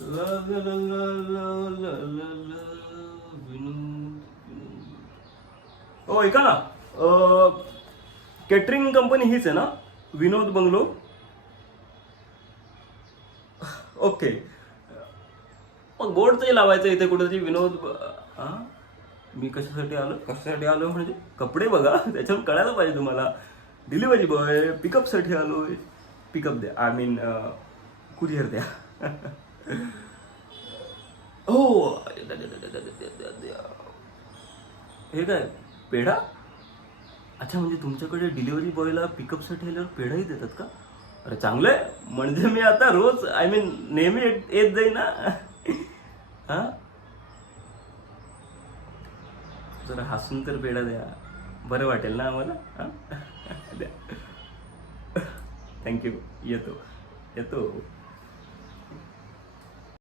ला ला ला ला ला ला ला ला. विनोद विनोद. हो ऐका ना, केटरिंग कंपनी हीच आहे ना, विनोद बंगलो. ओके. मग बोर्डचंही लावायचं इथे कुठेतरी विनोद हा. मी कशासाठी आलो म्हणजे कपडे बघा, त्याच्यावर कळायला पाहिजे तुम्हाला. डिलिव्हरी बॉय पिकअपसाठी आलोय. पिकअप द्या, आय मीन कुरिअर द्या. हो. हे काय पेढा? अच्छा, म्हणजे तुमच्याकडे डिलिव्हरी बॉयला पिकअपसाठी आल्यावर पेढाही देतात का? अरे चांगलंय, म्हणजे मी आता रोज आय मीन नेहमी येत जाईल ना. हा, जरा हसून तर पेढा द्या, बरं वाटेल ना आम्हाला. हा द्या. थँक्यू. येतो येतो.